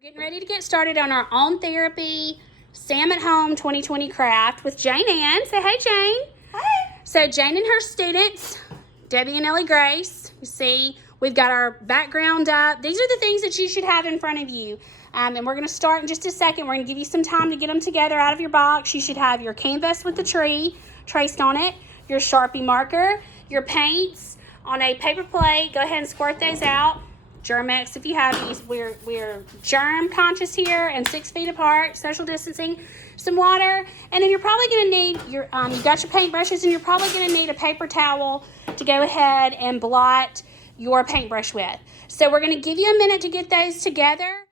Getting ready to get started on our own therapy Sam at Home 2020 craft with Jane Ann. Say hey, Jane. Hey. So Jane and her students, Debbie and Ellie Grace, you see we've got our background up. These are the things that you should have in front of you. And we're going to start in just a second. We're going to give you some time to get them together out of your box. You should have your canvas with the tree traced on it, your Sharpie marker, your paints on a paper plate. Go ahead and squirt those out. Germ-X if you have these. We're germ conscious here and 6 feet apart, social distancing, some water, and then you're probably going to need your you got your paintbrushes, and you're probably going to need a paper towel to go ahead and blot your paintbrush with. So we're going to give you a minute to get those together.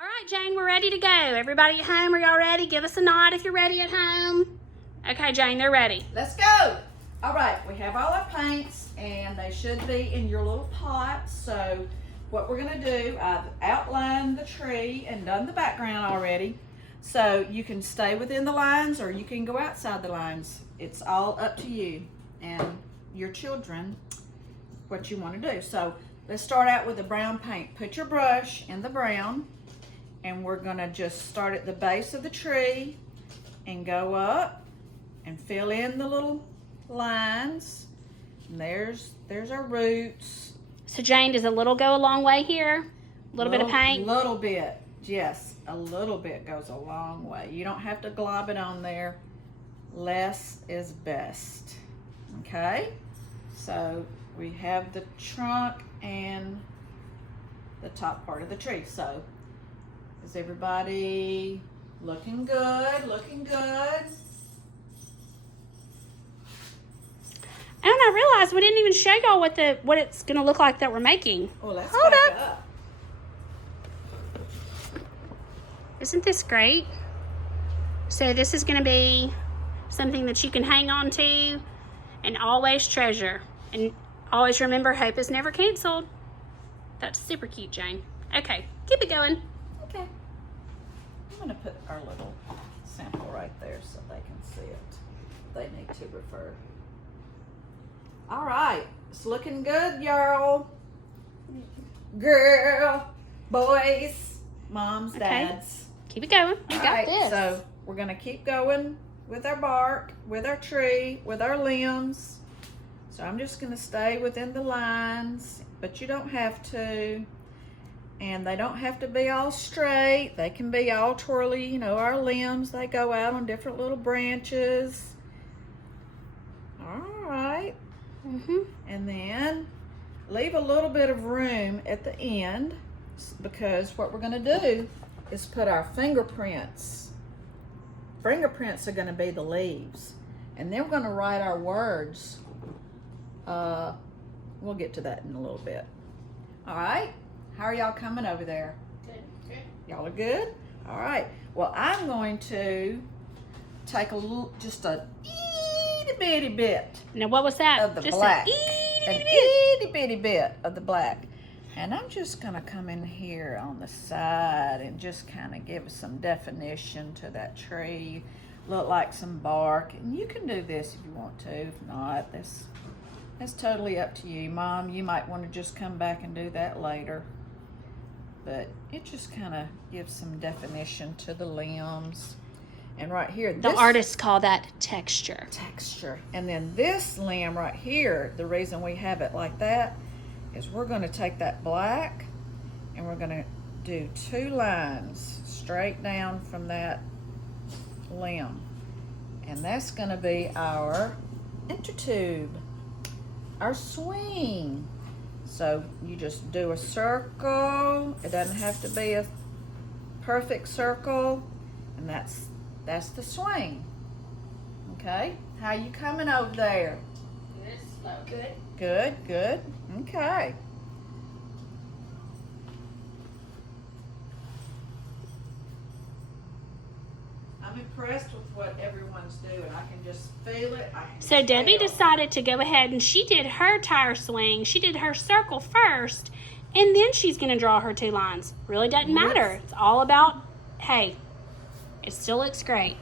All right, Jane, we're ready to go. Everybody at home, are y'all ready? Give us a nod if you're ready at home. Okay, Jane, they're ready. Let's go. All right, we have all our paints and they should be in your little pot. So what we're gonna do, I've outlined the tree and done the background already. So you can stay within the lines or you can go outside the lines. It's all up to you and your children, what you wanna do. So let's start out with the brown paint. Put your brush in the brown and we're gonna just start at the base of the tree and go up and fill in the little lines. And there's our roots. So Jane, does a little go a long way here? A little bit of paint? A little bit, yes. A little bit goes a long way. You don't have to glob it on there. Less is best. Okay? So we have the trunk and the top part of the tree. So is everybody looking good? Looking good? And I realized we didn't even show y'all what it's gonna look like that we're making. Oh, let's Hold back up. up. Isn't this great? So this is gonna be something that you can hang on to and always treasure. And always remember, hope is never canceled. That's super cute, Jane. Okay, keep it going. Okay. I'm gonna put our little sample right there so they can see it. They need to refer. All right, it's looking good, y'all. Girl, boys, moms, dads. Keep it going. You got this. So we're gonna keep going with our bark, with our tree, with our limbs. So I'm just gonna stay within the lines, but you don't have to. And they don't have to be all straight. They can be all twirly. You know, our limbs, they go out on different little branches. All right. And then leave a little bit of room at the end because what we're going to do is put our fingerprints. Fingerprints are going to be the leaves. And then we're going to write our words. We'll get to that in a little bit. All right. How are y'all coming over there? Good. Y'all are good? All right. Well, I'm going to take just a itty bitty bit. Now what was that? Of the just black. An An itty bitty bit of the black. And I'm just going to come in here on the side and just kind of give some definition to that tree. Look like some bark. And you can do this if you want to. If not, that's totally up to you. Mom, you might want to just come back and do that later. But it just kind of gives some definition to the limbs. And right here, The artists call that texture. Texture. And then this limb right here, the reason we have it like that is we're going to take that black and we're going to do 2 lines straight down from that limb. And that's going to be our intertube, our swing. So you just do a circle. It doesn't have to be a perfect circle. And that's the swing. Okay? How you coming over there? Good, slow. Good. Good, good. Okay. I'm impressed with what everyone's doing. I can just feel it. So Debbie decided to go ahead and she did her tire swing. She did her circle first, and then she's going to draw her 2 lines. Really doesn't matter. It's all about, hey, it still looks great.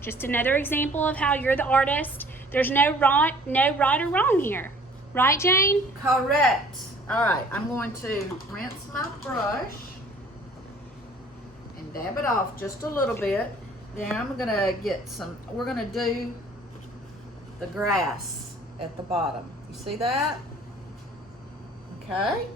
Just another example of how you're the artist. There's no right or wrong here. Right, Jane? Correct. All right, I'm going to rinse my brush and dab it off just a little bit. Then I'm gonna get some, we're gonna do the grass at the bottom. You see that? Okay.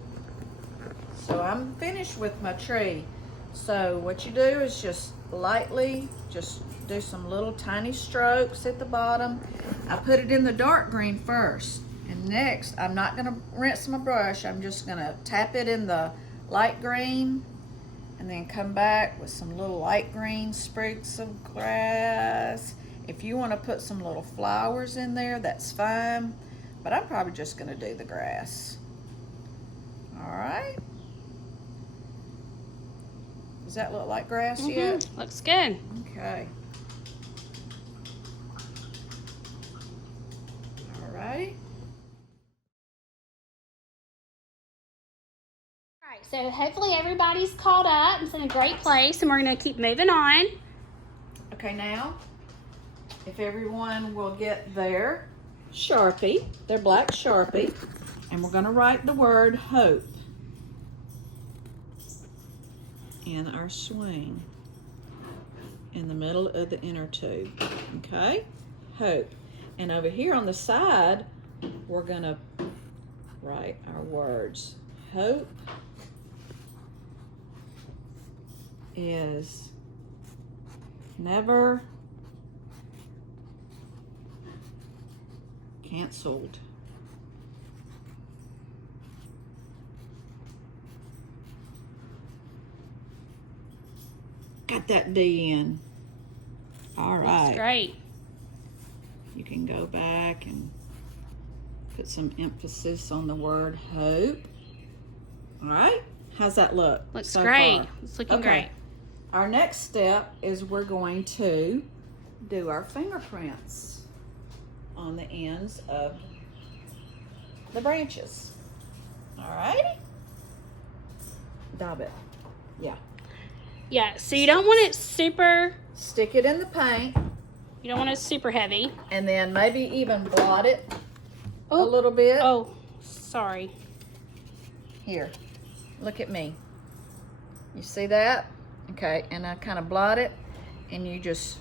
So I'm finished with my tree. So what you do is just lightly, just do some little tiny strokes at the bottom. I put it in the dark green first. And next, I'm not gonna rinse my brush. I'm just gonna tap it in the light green and then come back with some little light green sprigs of grass. If you wanna put some little flowers in there, that's fine. But I'm probably just gonna do the grass. All right. Does that look like grass yet? Looks good. Okay. All right. All right, so hopefully everybody's caught up. It's in a great place, and we're gonna keep moving on. Okay, now, if everyone will get their Sharpie, their black Sharpie, and we're gonna write the word hope in our swing in the middle of the inner tube. Okay, hope. And over here on the side, we're gonna write our words. Hope is never canceled. Got that D in. All right. That's great. You can go back and put some emphasis on the word hope. All right. How's that look? Looks so great. far? It's looking Okay. great. Our next step is we're going to do our fingerprints on the ends of the branches. All right. Dab it. Yeah. Yeah, so you don't want it super, Stick it in the paint you don't want it super heavy. and then maybe even blot it a Oh. little bit. Oh, sorry. Here, look at me. You see that? Okay, and I kind of blot it, and you just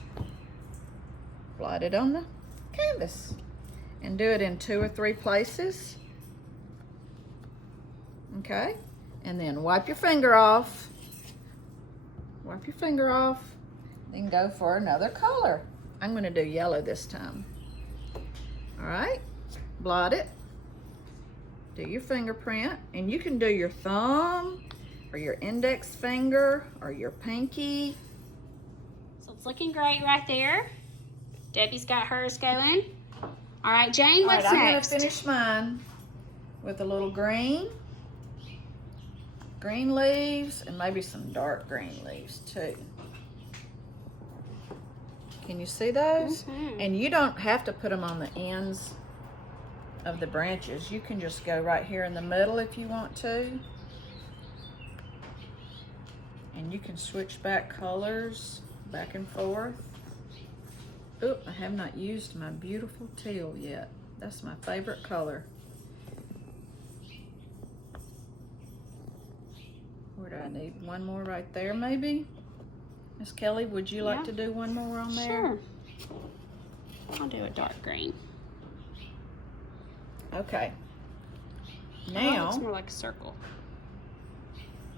blot it on the canvas. And do it in 2 or 3 places. Okay, and then wipe your finger off. Wipe your finger off, then go for another color. I'm gonna do yellow this time. All right, blot it. Do your fingerprint, and you can do your thumb or your index finger or your pinky. So it's looking great right there. Debbie's got hers going. All right, Jane, what's All right, I'm next? gonna finish mine with a little green leaves, and maybe some dark green leaves too. Can you see those? And you don't have to put them on the ends of the branches. You can just go right here in the middle if you want to. And you can switch back colors back and forth. Oop, I have not used my beautiful teal yet. That's my favorite color. Where do I need? One more right there, maybe? Miss Kelly, would you like to do one more on there? Sure. I'll do a dark green. Okay. Oh, it Now, looks more like a circle.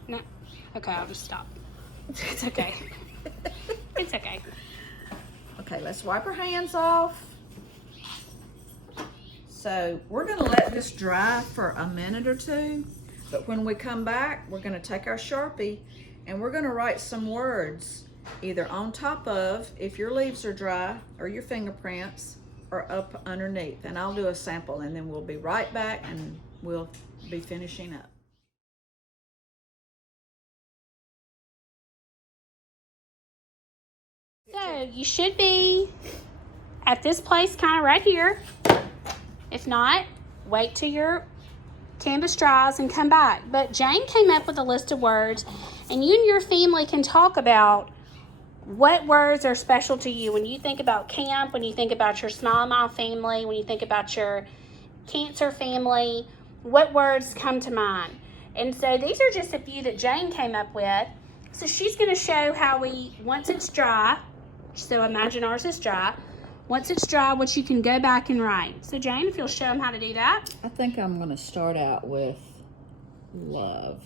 No. Okay, I'll just stop. It's okay. It's okay. okay, let's wipe our hands off. So we're gonna let this dry for a minute or two, but when we come back, we're gonna take our Sharpie and we're gonna write some words either on top of, if your leaves are dry, or your fingerprints, or up underneath. And I'll do a sample, and then we'll be right back and we'll be finishing up. So you should be at this place kind of right here. If not, wait till your canvas dries and come back. But Jane came up with a list of words, and you and your family can talk about What words are special to you when you think about camp, when you think about your Smile Mile family, when you think about your cancer family? What words come to mind? And so these are just a few that Jane came up with. So she's going to show how once it's dry, so imagine ours is dry. Once it's dry, what you can go back and write. So Jane, if you'll show them how to do that. I think I'm going to start out with love.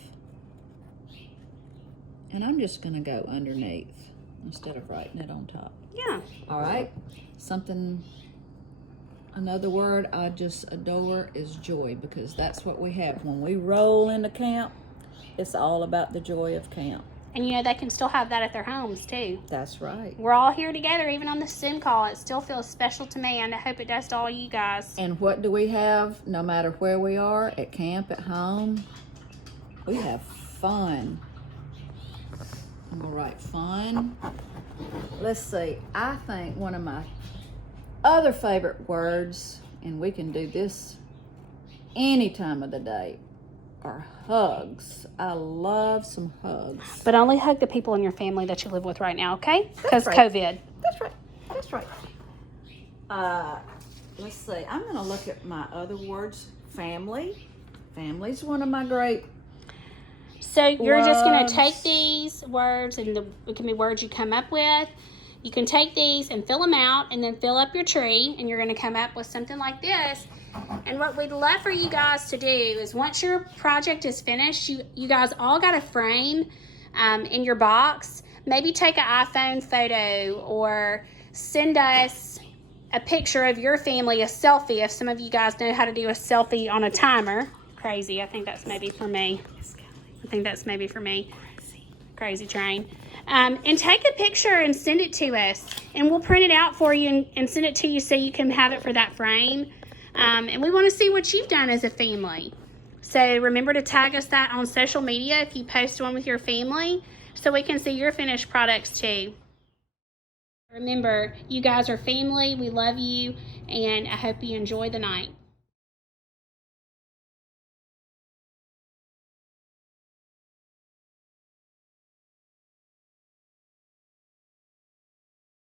And I'm just going to go underneath instead of writing it on top. Yeah. All right. Another word I just adore is joy, because that's what we have. When we roll into camp, it's all about the joy of camp. And you know, they can still have that at their homes too. That's right. We're all here together, even on the Zoom call. It still feels special to me, and I hope it does to all you guys. And what do we have no matter where we are, at camp, at home? We have fun. I'm gonna write fun. Let's see, I think one of my other favorite words, and we can do this any time of the day, are hugs. I love some hugs. But only hug the people in your family that you live with right now, okay? Because right. COVID. That's right. That's right. Let's see. I'm going to look at my other words. Family. Family's one of my great. So you're just going words. to take these words, and it can be words you come up with. You can take these and fill them out, and then fill up your tree, and you're going to come up with something like this. And what we'd love for you guys to do is, once your project is finished, you guys all got a frame in your box. Maybe take an iPhone photo, or send us a picture of your family, a selfie, if some of you guys know how to do a selfie on a timer. Crazy. I think that's maybe for me. Crazy train. And take a picture and send it to us, and we'll print it out for you and send it to you so you can have it for that frame. And we want to see what you've done as a family. So remember to tag us that on social media if you post one with your family, so we can see your finished products too. Remember, you guys are family. We love you, and I hope you enjoy the night.